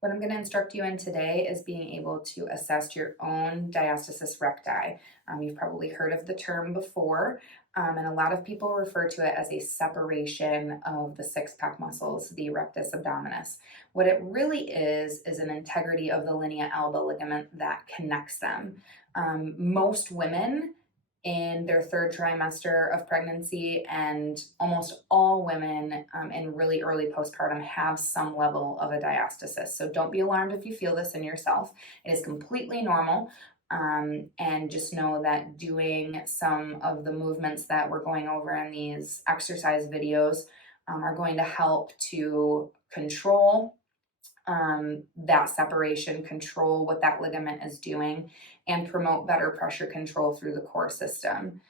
What I'm going to instruct you in today is being able to assess your own diastasis recti. You've probably heard of the term before, and a lot of people refer to it as a separation of the six-pack muscles, the rectus abdominis. What it really is an integrity of the linea alba ligament that connects them. Most women in their third trimester of pregnancy, and almost all women in really early postpartum have some level of a diastasis. So don't be alarmed if you feel this in yourself. It is completely normal. And just know that doing some of the movements that we're going over in these exercise videos are going to help to control that separation, control what that ligament is doing, and promote better pressure control through the core system.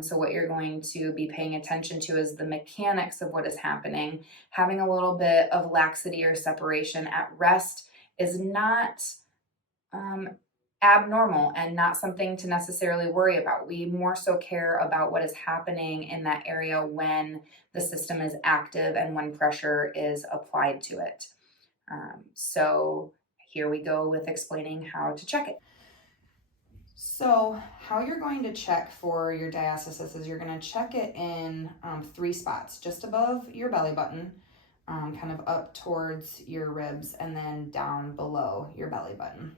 So what you're going to be paying attention to is the mechanics of what is happening. Having a little bit of laxity or separation at rest is not abnormal and not something to necessarily worry about. We more so care about what is happening in that area when the system is active and when pressure is applied to it. So here we go with explaining how to check it. So how you're going to check for your diastasis is you're going to check it in 3 spots, just above your belly button, kind of up towards your ribs, and then down below your belly button.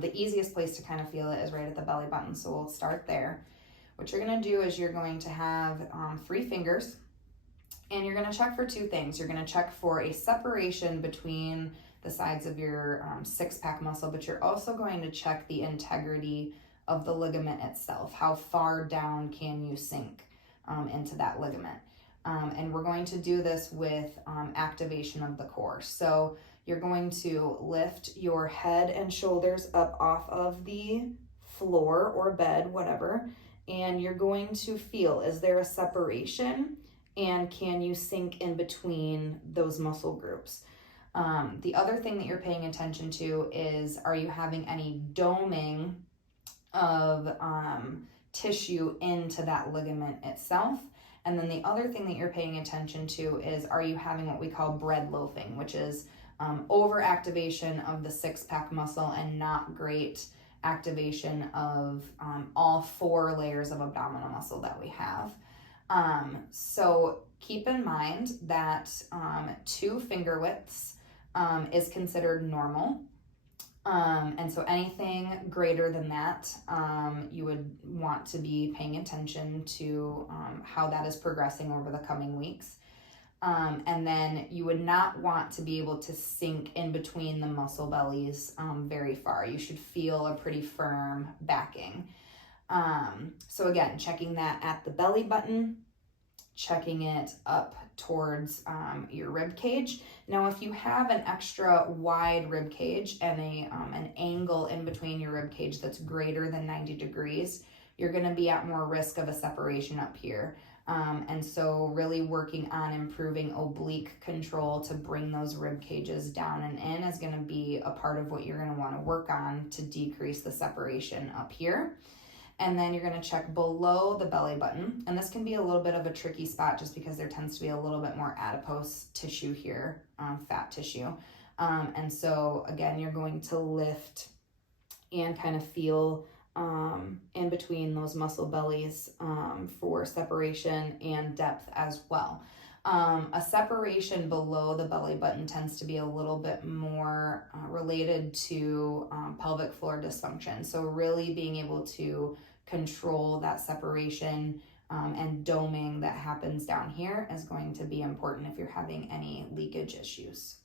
The easiest place to kind of feel it is right at the belly button, so we'll start there. What you're going to do is you're going to have 3 fingers, and you're going to check for 2 things. You're going to check for a separation between the sides of your six-pack muscle, but you're also going to check the integrity of the ligament itself. How far down can you sink into that ligament? And we're going to do this with activation of the core. So you're going to lift your head and shoulders up off of the floor or bed, whatever, and you're going to feel, is there a separation? And can you sink in between those muscle groups? The other thing that you're paying attention to is, are you having any doming of tissue into that ligament itself? And then the other thing that you're paying attention to is, are you having what we call bread loafing, which is overactivation of the six-pack muscle and not great activation of all 4 layers of abdominal muscle that we have. So keep in mind that 2 finger widths is considered normal. And so anything greater than that, you would want to be paying attention to how that is progressing over the coming weeks. And then you would not want to be able to sink in between the muscle bellies very far. You should feel a pretty firm backing. So again, checking that at the belly button, checking it up towards your rib cage. Now, if you have an extra wide rib cage and an angle in between your rib cage that's greater than 90 degrees, you're going to be at more risk of a separation up here. And so really working on improving oblique control to bring those rib cages down and in is going to be a part of what you're going to want to work on to decrease the separation up here. And then you're going to check below the belly button. And this can be a little bit of a tricky spot just because there tends to be a little bit more adipose tissue here, fat tissue. And so again, you're going to lift and kind of feel in between those muscle bellies for separation and depth as well. A separation below the belly button tends to be a little bit more related to pelvic floor dysfunction. So really being able to control that separation and doming that happens down here is going to be important if you're having any leakage issues.